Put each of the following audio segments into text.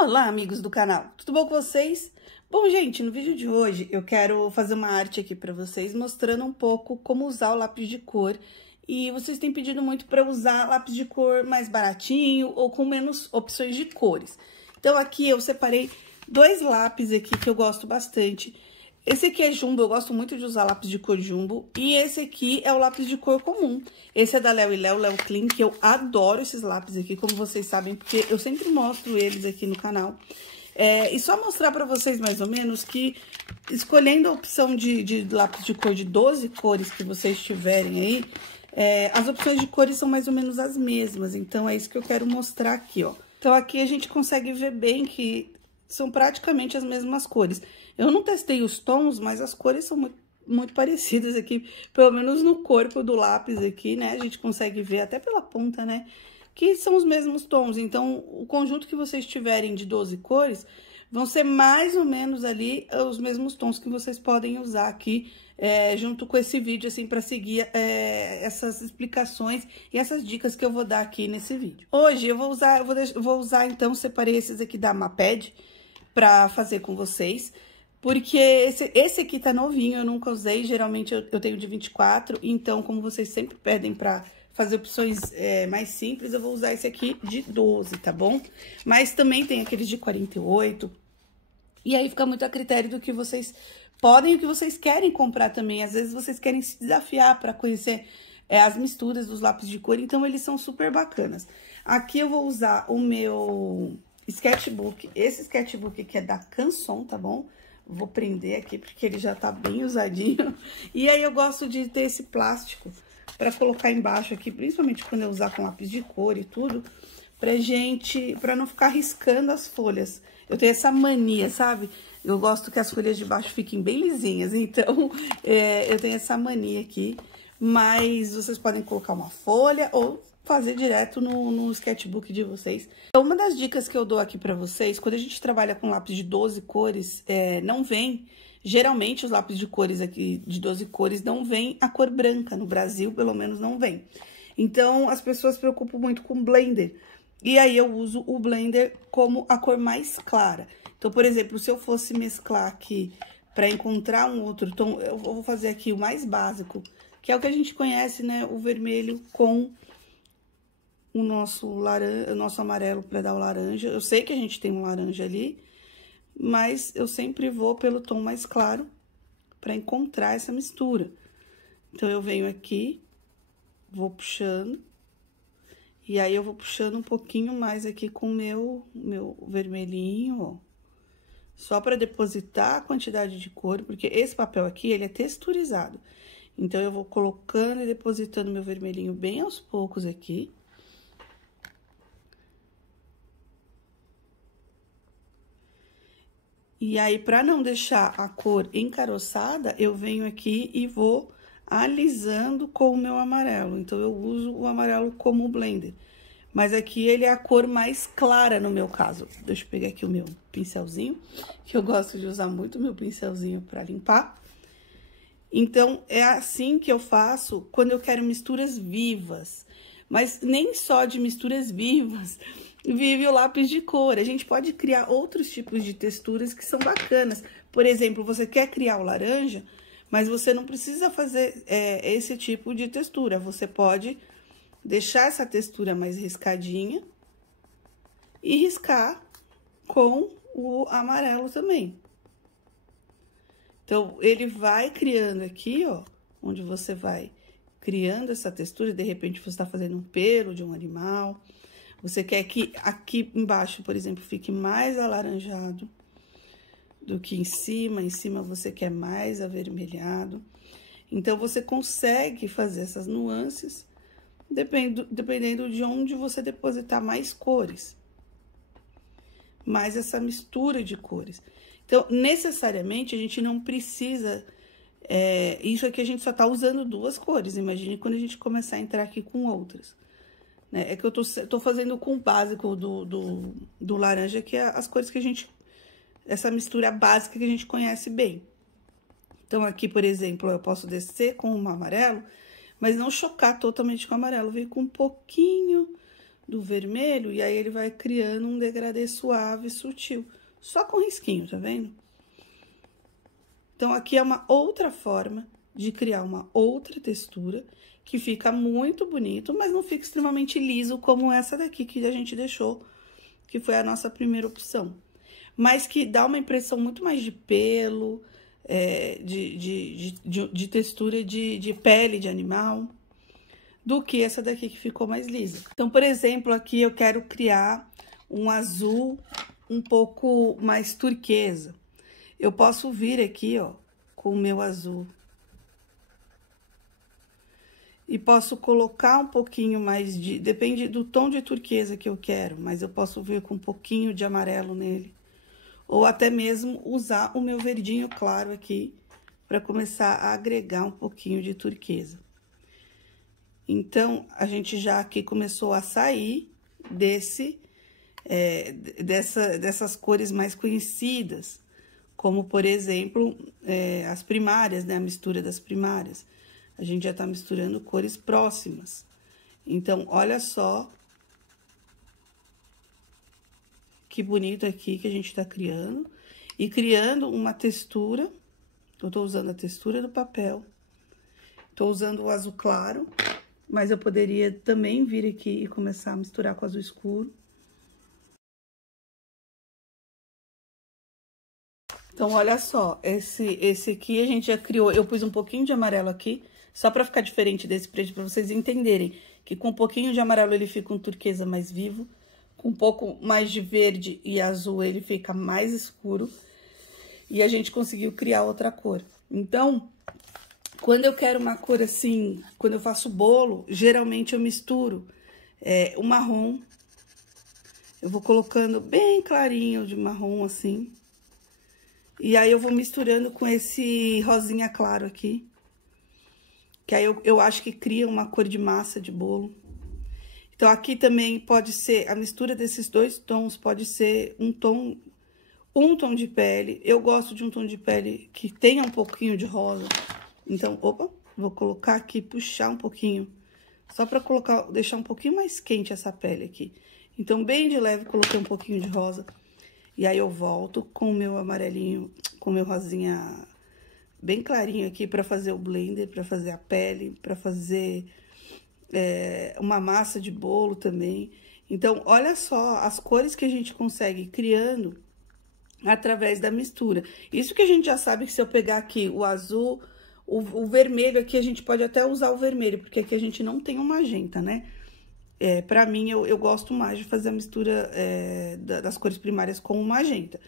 Olá, amigos do canal, tudo bom com vocês? Bom, gente, no vídeo de hoje eu quero fazer uma arte aqui pra vocês, mostrando um pouco como usar o lápis de cor. E vocês têm pedido muito pra usar lápis de cor mais baratinho ou com menos opções de cores. Então, aqui eu separei dois lápis aqui que eu gosto bastante. Esse aqui é jumbo, eu gosto muito de usar lápis de cor jumbo. E esse aqui é o lápis de cor comum. Esse é da Léo & Léo, Léo Clean, que eu adoro esses lápis aqui, como vocês sabem, porque eu sempre mostro eles aqui no canal. E só mostrar pra vocês, mais ou menos, que escolhendo a opção de lápis de cor de 12 cores que vocês tiverem aí, as opções de cores são mais ou menos as mesmas. Então, é isso que eu quero mostrar aqui, ó. Então, aqui a gente consegue ver bem que são praticamente as mesmas cores. Eu não testei os tons, mas as cores são muito parecidas aqui, pelo menos no corpo do lápis aqui, né? A gente consegue ver até pela ponta, né? Que são os mesmos tons. Então, o conjunto que vocês tiverem de 12 cores vão ser mais ou menos ali os mesmos tons que vocês podem usar aqui, junto com esse vídeo, assim, para seguir essas explicações e essas dicas que eu vou dar aqui nesse vídeo. Hoje eu vou usar, então, separei esses aqui da Maped para fazer com vocês. Porque esse aqui tá novinho, eu nunca usei, geralmente eu tenho de 24, então, como vocês sempre pedem pra fazer opções mais simples, eu vou usar esse aqui de 12, tá bom? Mas também tem aqueles de 48, e aí fica muito a critério do que vocês podem e o que vocês querem comprar também. Às vezes vocês querem se desafiar pra conhecer as misturas dos lápis de cor, então eles são super bacanas. Aqui eu vou usar o meu sketchbook, esse sketchbook aqui é da Canson, tá bom? Vou prender aqui, porque ele já tá bem usadinho. E aí, eu gosto de ter esse plástico pra colocar embaixo aqui, principalmente quando eu usar com lápis de cor e tudo, pra não ficar riscando as folhas. Eu tenho essa mania, sabe? Eu gosto que as folhas de baixo fiquem bem lisinhas, então, eu tenho essa mania aqui. Mas vocês podem colocar uma folha ou fazer direto no sketchbook de vocês. Então, uma das dicas que eu dou aqui pra vocês, quando a gente trabalha com lápis de 12 cores, não vem, geralmente os lápis de cores aqui, de 12 cores, não vem a cor branca, no Brasil, pelo menos, não vem. Então, as pessoas se preocupam muito com blender, e aí eu uso o blender como a cor mais clara. Então, por exemplo, se eu fosse mesclar aqui pra encontrar um outro tom, eu vou fazer aqui o mais básico, que é o que a gente conhece, né, o vermelho com o nosso amarelo para dar o laranja. Eu sei que a gente tem um laranja ali, mas eu sempre vou pelo tom mais claro para encontrar essa mistura. Então, eu venho aqui, vou puxando, e aí eu vou puxando um pouquinho mais aqui com o meu vermelhinho, ó. Só para depositar a quantidade de cor, porque esse papel aqui, ele é texturizado. Então, eu vou colocando e depositando meu vermelhinho bem aos poucos aqui. E aí, para não deixar a cor encaroçada, eu venho aqui e vou alisando com o meu amarelo. Então, eu uso o amarelo como blender. Mas aqui, ele é a cor mais clara no meu caso. Deixa eu pegar aqui o meu pincelzinho, que eu gosto de usar muito o meu pincelzinho para limpar. Então, é assim que eu faço quando eu quero misturas vivas. Mas nem só de misturas vivas vive o lápis de cor. A gente pode criar outros tipos de texturas que são bacanas. Por exemplo, você quer criar o laranja, mas você não precisa fazer esse tipo de textura. Você pode deixar essa textura mais riscadinha e riscar com o amarelo também. Então, ele vai criando aqui, ó, onde você vai criando essa textura. De repente, você está fazendo um pelo de um animal. Você quer que aqui embaixo, por exemplo, fique mais alaranjado do que em cima. Em cima, você quer mais avermelhado. Então, você consegue fazer essas nuances dependendo de onde você depositar mais cores. Mais essa mistura de cores. Então, necessariamente, a gente não precisa... isso aqui a gente só tá usando duas cores. Imagine quando a gente começar a entrar aqui com outras. Né? É que eu tô fazendo com o básico do laranja, que é as cores que a gente... Essa mistura básica que a gente conhece bem. Então, aqui, por exemplo, eu posso descer com um amarelo, mas não chocar totalmente com o amarelo. Veio com um pouquinho do vermelho, e aí ele vai criando um degradê suave, sutil, só com risquinho, tá vendo? Então, aqui é uma outra forma de criar uma outra textura, que fica muito bonito, mas não fica extremamente liso como essa daqui que a gente deixou, que foi a nossa primeira opção. Mas que dá uma impressão muito mais de pelo, de textura de pele de animal, do que essa daqui que ficou mais lisa. Então, por exemplo, aqui eu quero criar um azul um pouco mais turquesa. Eu posso vir aqui, ó, com o meu azul. E posso colocar um pouquinho mais de... Depende do tom de turquesa que eu quero, mas eu posso vir com um pouquinho de amarelo nele. Ou até mesmo usar o meu verdinho claro aqui, para começar a agregar um pouquinho de turquesa. Então, a gente já aqui começou a sair dessas cores mais conhecidas, como, por exemplo, as primárias, né? A mistura das primárias. A gente já tá misturando cores próximas. Então, olha só que bonito aqui que a gente tá criando. E criando uma textura, eu tô usando a textura do papel, tô usando o azul claro, mas eu poderia também vir aqui e começar a misturar com azul escuro. Então, olha só, esse aqui a gente já criou, eu pus um pouquinho de amarelo aqui, só pra ficar diferente desse preto, pra vocês entenderem que com um pouquinho de amarelo ele fica um turquesa mais vivo, com um pouco mais de verde e azul ele fica mais escuro, e a gente conseguiu criar outra cor. Então, quando eu quero uma cor assim, quando eu faço bolo, geralmente eu misturo o marrom. Eu vou colocando bem clarinho de marrom assim. E aí eu vou misturando com esse rosinha claro aqui. Que aí eu acho que cria uma cor de massa de bolo. Então, aqui também pode ser, a mistura desses dois tons pode ser um tom de pele. Eu gosto de um tom de pele que tenha um pouquinho de rosa. Então, opa, vou colocar aqui, puxar um pouquinho, só pra deixar um pouquinho mais quente essa pele aqui. Então, bem de leve, coloquei um pouquinho de rosa. E aí, eu volto com o meu amarelinho, com o meu rosinha bem clarinho aqui pra fazer o blender, pra fazer a pele, pra fazer uma massa de bolo também. Então, olha só as cores que a gente consegue criando através da mistura. Isso que a gente já sabe que se eu pegar aqui o azul... O vermelho aqui, a gente pode até usar o vermelho, porque aqui a gente não tem o magenta, né? Pra mim, eu gosto mais de fazer a mistura das cores primárias com o magenta.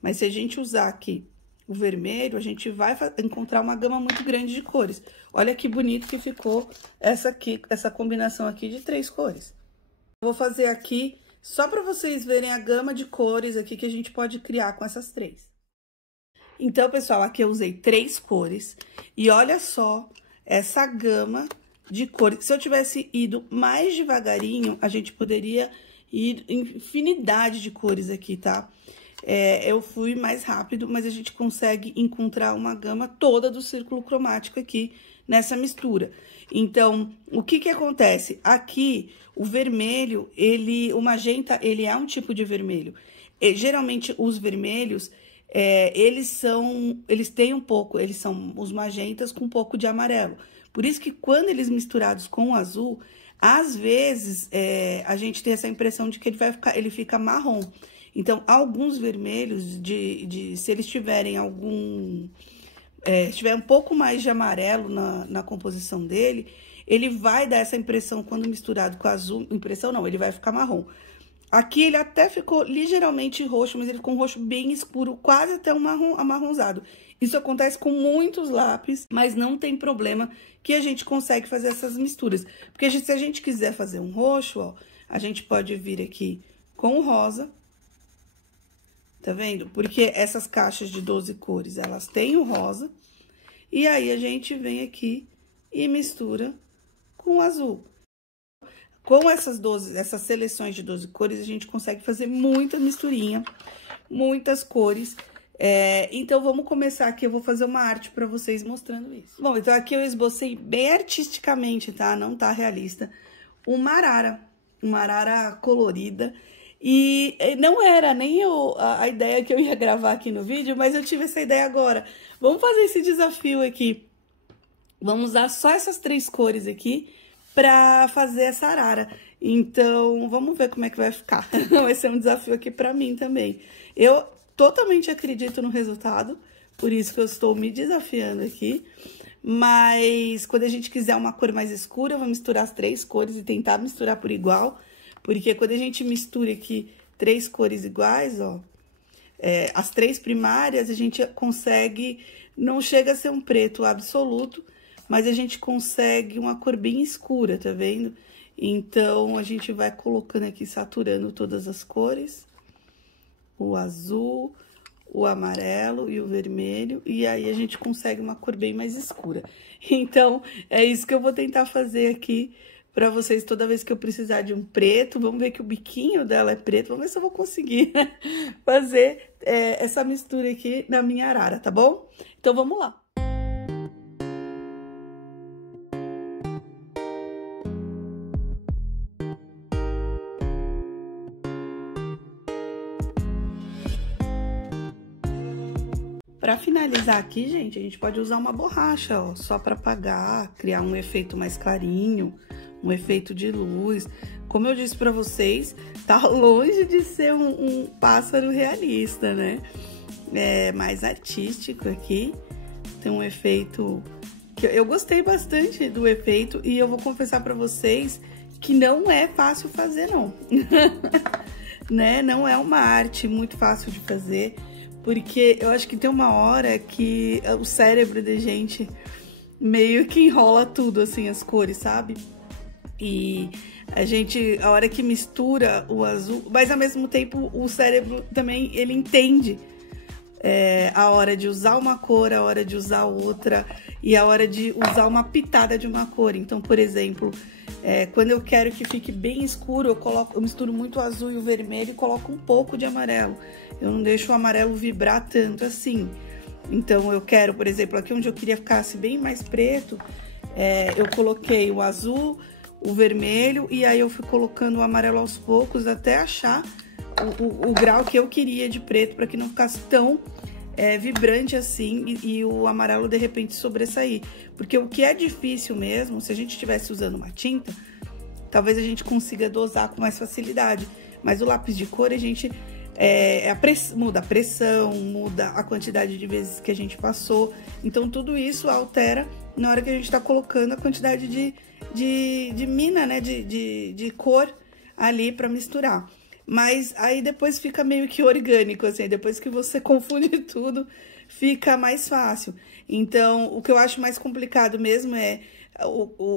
Mas se a gente usar aqui o vermelho, a gente vai encontrar uma gama muito grande de cores. Olha que bonito que ficou essa combinação aqui de 3 cores. Eu vou fazer aqui, só pra vocês verem a gama de cores aqui que a gente pode criar com essas 3. Então, pessoal, aqui eu usei 3 cores e olha só essa gama de cores. Se eu tivesse ido mais devagarinho, a gente poderia ir em infinidade de cores aqui, tá? Eu fui mais rápido, mas a gente consegue encontrar uma gama toda do círculo cromático aqui nessa mistura. Então, o que que acontece? Aqui, o vermelho, o magenta, ele é um tipo de vermelho. Geralmente, os vermelhos... eles têm um pouco, eles são os magentas com um pouco de amarelo. Por isso que quando eles misturados com o azul, às vezes, a gente tem essa impressão de que ele fica marrom. Então, alguns vermelhos, se eles tiverem se tiver um pouco mais de amarelo na composição dele, ele vai dar essa impressão quando misturado com azul, impressão não, ele vai ficar marrom. Aqui ele até ficou ligeiramente roxo, mas ele ficou um roxo bem escuro, quase até um amarronzado. Isso acontece com muitos lápis, mas não tem problema que a gente consegue fazer essas misturas. Porque se a gente quiser fazer um roxo, ó, a gente pode vir aqui com o rosa, tá vendo? Porque essas caixas de 12 cores, elas têm o rosa, e aí a gente vem aqui e mistura com o azul. Com essas seleções de 12 cores, a gente consegue fazer muita misturinha, muitas cores. Então, vamos começar aqui, eu vou fazer uma arte pra vocês mostrando isso. Bom, então aqui eu esbocei bem artisticamente, tá? Não tá realista. Uma arara. uma arara colorida. E não era nem a ideia que eu ia gravar aqui no vídeo, mas eu tive essa ideia agora. Vamos fazer esse desafio aqui. Vamos usar só essas 3 cores aqui pra fazer essa arara. Então, vamos ver como é que vai ficar. Vai ser um desafio aqui pra mim também. Eu totalmente acredito no resultado, por isso que eu estou me desafiando aqui. Mas quando a gente quiser uma cor mais escura, eu vou misturar as 3 cores e tentar misturar por igual. Porque quando a gente mistura aqui 3 cores iguais, ó, as 3 primárias, a gente consegue, não chega a ser um preto absoluto, mas a gente consegue uma cor bem escura, tá vendo? Então, a gente vai colocando aqui, saturando todas as cores, o azul, o amarelo e o vermelho, e aí a gente consegue uma cor bem mais escura. Então, é isso que eu vou tentar fazer aqui pra vocês toda vez que eu precisar de um preto. Vamos ver que o biquinho dela é preto, vamos ver se eu vou conseguir fazer essa mistura aqui na minha arara, tá bom? Então, vamos lá. Para finalizar aqui, gente, a gente pode usar uma borracha, ó, só para apagar, criar um efeito mais clarinho, um efeito de luz. Como eu disse para vocês, tá longe de ser um pássaro realista, né? É mais artístico aqui. Tem um efeito que eu gostei bastante do efeito e eu vou confessar para vocês que não é fácil fazer, não. Né? Não é uma arte muito fácil de fazer. Porque eu acho que tem uma hora que o cérebro da gente meio que enrola tudo, assim, as cores, sabe? E a hora que mistura o azul, mas ao mesmo tempo o cérebro também, ele entende a hora de usar uma cor, a hora de usar outra e a hora de usar uma pitada de uma cor. Então, por exemplo, quando eu quero que fique bem escuro, eu misturo muito o azul e o vermelho e coloco um pouco de amarelo. Eu não deixo o amarelo vibrar tanto assim. Então, eu quero, por exemplo, aqui onde eu queria ficasse bem mais preto, eu coloquei o azul, o vermelho, e aí eu fui colocando o amarelo aos poucos até achar o grau que eu queria de preto, para que não ficasse tão vibrante assim e o amarelo de repente sobressair. Porque o que é difícil mesmo, se a gente estivesse usando uma tinta, talvez a gente consiga dosar com mais facilidade. Mas o lápis de cor, a gente muda a pressão, muda a quantidade de vezes que a gente passou. Então, tudo isso altera na hora que a gente tá colocando a quantidade de mina, né, de cor ali pra misturar. Mas aí depois fica meio que orgânico, assim, depois que você confunde tudo, fica mais fácil. Então, o que eu acho mais complicado mesmo é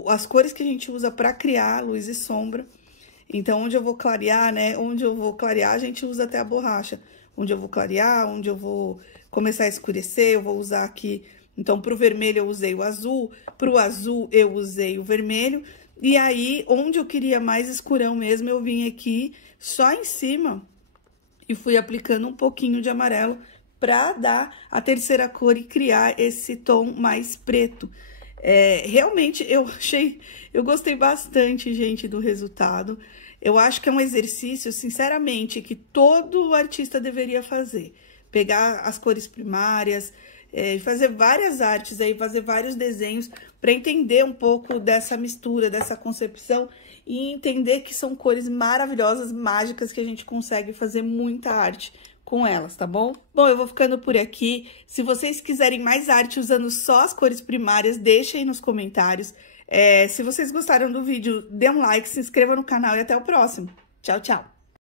as cores que a gente usa pra criar luz e sombra. Então, onde eu vou clarear, né? Onde eu vou clarear, a gente usa até a borracha. Onde eu vou clarear, onde eu vou começar a escurecer, eu vou usar aqui. Então, pro vermelho eu usei o azul, pro azul eu usei o vermelho. E aí, onde eu queria mais escurão mesmo, eu vim aqui só em cima e fui aplicando um pouquinho de amarelo pra dar a terceira cor e criar esse tom mais preto. Realmente, eu gostei bastante, gente, do resultado. Eu acho que é um exercício, sinceramente, que todo artista deveria fazer. Pegar as cores primárias, fazer várias artes aí, fazer vários desenhos para entender um pouco dessa mistura, dessa concepção e entender que são cores maravilhosas, mágicas, que a gente consegue fazer muita arte com elas, tá bom? Bom, eu vou ficando por aqui. Se vocês quiserem mais arte usando só as cores primárias, deixem aí nos comentários. Se vocês gostaram do vídeo, dê um like, se inscreva no canal e até o próximo. Tchau, tchau!